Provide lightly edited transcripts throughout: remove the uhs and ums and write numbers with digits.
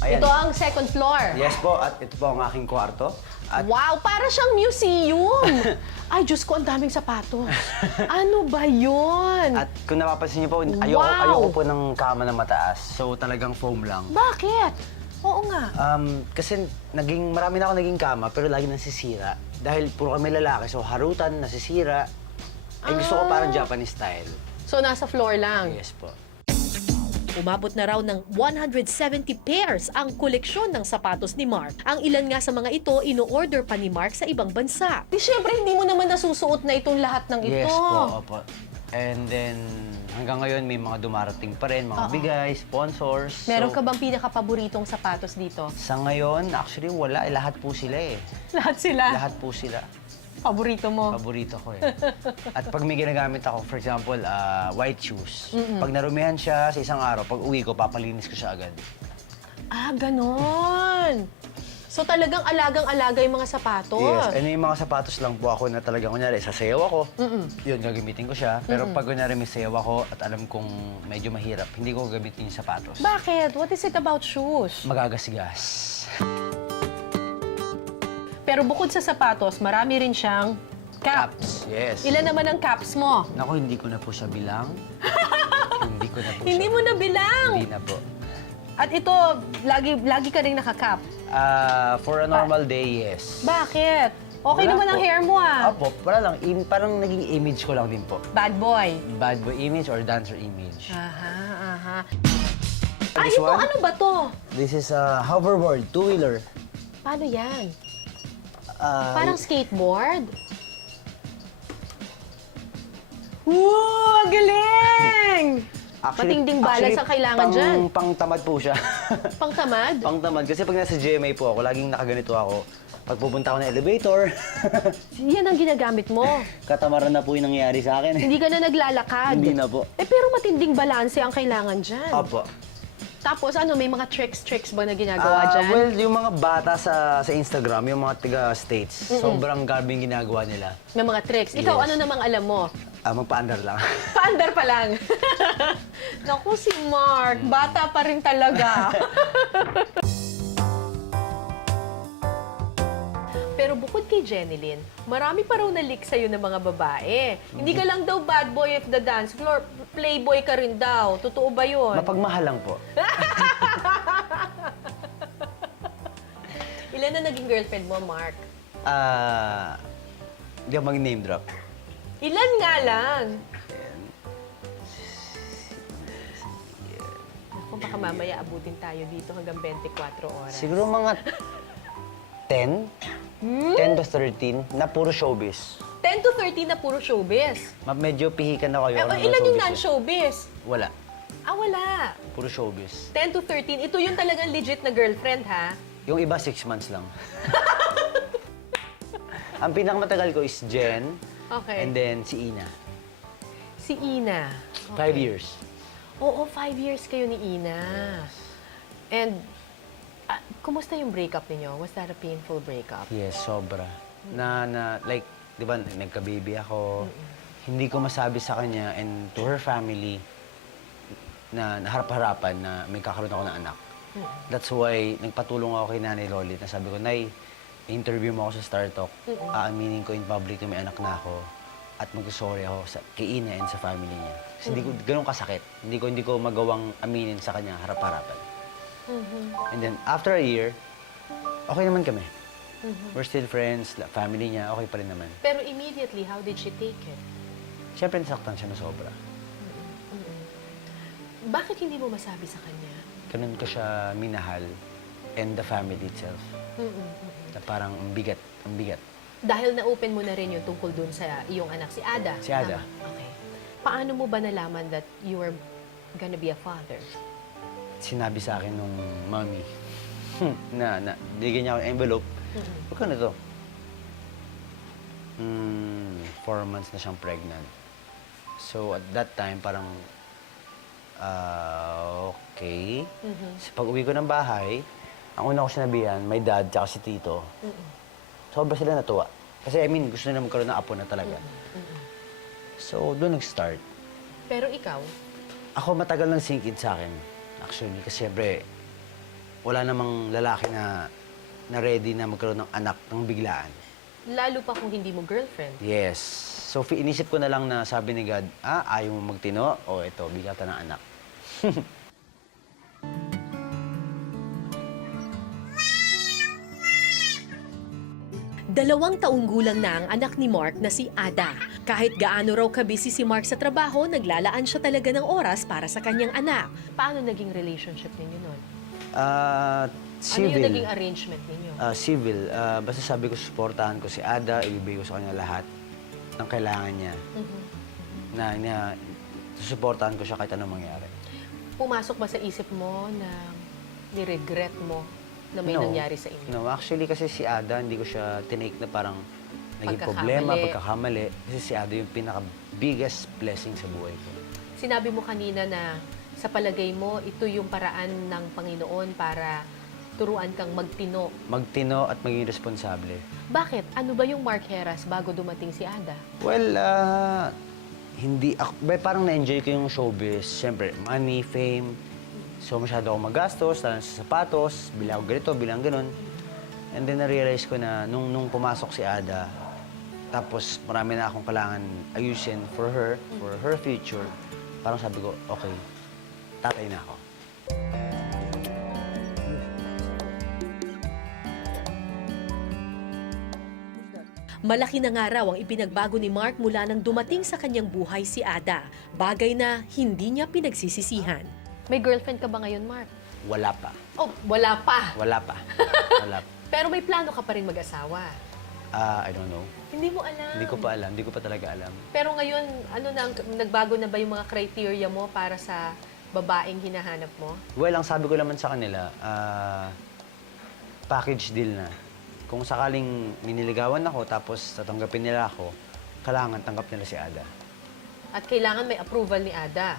Ayan. Ito ang second floor. Yes po, at ito po ang aking kwarto. At Wow, para siyang museum. Ay, Diyos ko, ang daming sapatos. Ano ba yun? At kung napapansin niyo po, Wow! ayoko po ng kama na mataas. So talagang foam lang. Bakit? Oo nga. Kasi marami na ako naging kama, pero lagi nasisira. Dahil puro kami lalaki, so harutan, nasisira. Ay gusto ko parang Japanese style. So, nasa floor lang. Yes po. Umabot na raw ng 170 pairs ang koleksyon ng sapatos ni Mark. Ang ilan nga sa mga ito, ino-order pa ni Mark sa ibang bansa. Di, syempre, hindi mo naman nasusuot na itong lahat ng ito. Yes po, opo. And then, hanggang ngayon may mga dumarating pa rin, mga bigay, sponsors. Meron So, ka bang pinaka-paboritong sapatos dito? Sa ngayon, actually wala. Lahat po sila eh. Lahat sila. Lahat po sila. Paborito mo? Paborito ko eh. At pag may ginagamit ako, for example, white shoes. Pag narumihan siya sa isang araw, pag uwi ko, papalinis ko siya agad. Ah, ganon. So talagang alagang-alaga yung mga sapatos. Yes, and yung mga sapatos lang po ako na talaga, kunyari, sasayaw ako, yun, gagamitin ko siya. Pero pag kunyari may sayaw ako at alam kong medyo mahirap, hindi ko gagamitin yung sapatos. Bakit? What is it about shoes? Magagasigas. Pero bukod sa sapatos, marami rin siyang caps. Yes. Ilan naman ang caps mo? Naku, hindi ko na po siya bilang. Hindi ko na po Hindi siya. mo na bilang. Hindi na po. At ito, lagi ka rin nakakap. For a normal day, yes. Bakit? Okay Wala naman ang po. hair mo ah. Opo, wala lang. Parang naging image ko lang din po. Bad boy. Bad boy image or dancer image. Aha, aha. This Ito one? ano ba to? This is a hoverboard, two-wheeler. Paano yan? Ah, Parang skateboard? Wow, ang galing! Matinding balance ang kailangan dyan. Pang-tamad po siya. Pangtamad? Pang-tamad. Kasi pag nasa GMA po ako, laging nakaganito ako. Pag pupunta ako ng elevator, Yan ang ginagamit mo. katamaran na po yung nangyayari sa akin. Hindi ka na naglalakad. Hindi na po. Eh, pero matinding balanse ang kailangan dyan. Opo. Tapos ano, may mga tricks ba na ginagawa dyan? Well, yung mga bata sa Instagram, yung mga taga-States, sobrang garbing ginagawa nila. May mga tricks. Ikaw, Yes. ano namang alam mo? Magpa-under lang. Paandar pa lang. Naku, si Mark. Bata pa rin talaga. Pero bukod kay Jenilyn, marami pa raw na-leak sa'yo ng mga babae. Hindi ka lang daw bad boy of the dance floor, playboy ka rin daw. Totoo ba yun? Mapagmahal lang po. Ilan na naging girlfriend mo, Mark? Hindi ako mag-name drop. Ilan nga lang? Ako, baka mamaya abutin tayo dito hanggang 24 oras. Siguro mga 10? 10 to 13 na puro showbiz. 10 to 13 na puro showbiz. Medyo pihikan na kayo. Eh, ilan yung non-showbiz? Wala. Ah, wala. Puro showbiz. 10 to 13, ito yung talagang legit na girlfriend, ha? Yung iba, 6 months lang. Ang pinakamatagal ko is Jen. Okay. And then si Ina. Si Ina. 5 years. Oo, 5 years kayo ni Ina. And, kumusta yung breakup ninyo? Was that a painful breakup? Yes, sobra. Like, di ba, nagka-baby ako. Hindi ko masabi sa kanya and to her family na harap-harapan na may kakaroon ako ng anak. That's why nagpatulong ako kay Nanay Lolit na sabi ko, Nay, interview mo ako sa Star Talk. Aaminin ko in public na may anak na ako at mag-sorry ako kay Ina and sa family niya. Kasi hindi ko, ganun kasakit. Hindi ko magawang aminin sa kanya harap-harapan. And then, after a year, okay naman kami. We're still friends, family niya, okay pa rin naman. Pero immediately, how did she take it? Siyempre, nasaktan siya na sobra. Bakit hindi mo masabi sa kanya? Ganun ko siya minahal and the family itself. Na parang ang bigat, ang bigat. Dahil na-open mo na rin yung tungkol dun sa iyong anak, si Ada. Si Ada. Tama? Okay. Paano mo ba nalaman that you were gonna be a father? Sinabi sa akin nung mommy na bigyan niya ako ng envelope. Huwag ka na to. 4 months na siyang pregnant. So at that time, parang okay. So, pag uwi ko ng bahay, ang una ko sinabihan, my dad tsaka si tito. Sobra sila natuwa. Kasi I mean, gusto nila magkaroon ng apo na talaga. So doon nag-start. Pero ikaw? Ako matagal nang sink in sa akin, actually. Kasi siyempre, wala namang lalaki na ready na magkaroon ng anak ng biglaan. Lalo pa kung hindi mo girlfriend. Yes. So, inisip ko na lang na sabi ni God, ayaw mo magtino? O, ito, bigatan ng anak. 2 taong gulang na ang anak ni Mark na si Ada. Kahit gaano raw kabisi si Mark sa trabaho, naglalaan siya talaga ng oras para sa kanyang anak. Paano naging relationship ninyo nun? Ano Civil. yung naging arrangement ninyo? Civil. Basta sabi ko, suportahan ko si Ada, ibibigay ko sa kanya lahat ng kailangan niya. Na susuportahan ko siya kahit anong mangyari. Pumasok ba sa isip mo na ni-regret mo na may No. nangyari sa inyo? No, actually kasi si Ada, hindi ko siya tinake na parang naging problema, pagkakamali. Kasi si Ada yung pinaka-biggest blessing sa buhay ko. Sinabi mo kanina na sa palagay mo, ito yung paraan ng Panginoon para turuan kang magtino. Magtino at maging responsable. Bakit? Ano ba yung Mark Heras bago dumating si Ada? Well, hindi ako, parang na-enjoy ko yung showbiz. Siyempre, money, fame. So, masyado ako magastos, lalo sa sapatos, bilang ganito, bilang ganun. And then, na-realize ko na nung pumasok si Ada, tapos marami na akong kailangan ayusin for her future, parang sabi ko, okay, tatay na ako. Malaki na nga raw ang ipinagbago ni Mark mula nang dumating sa kanyang buhay si Ada. Bagay na hindi niya pinagsisisihan. May girlfriend ka ba ngayon, Mark? Wala pa. Oh, wala pa. Wala pa. Wala pa. Pero may plano ka pa rin mag-asawa. I don't know. Hindi mo alam. Hindi ko pa alam. Hindi ko pa talaga alam. Pero ngayon, nagbago na ba yung mga criteria mo para sa babaeng hinahanap mo? Well, ang sabi ko naman sa kanila, package deal na. Kung sakaling miniligawan ako tapos tatanggapin nila ako, kailangan tanggap nila si Ada. At kailangan may approval ni Ada.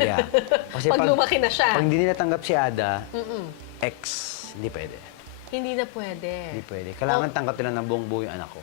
Yeah. Kasi Pag lumaki na siya. Pag hindi nila tanggap si Ada, Mm-mm. ex, hindi pwede. Hindi na pwede. Hindi pwede. Kailangan tanggap nila ng buong buo yung anak ko.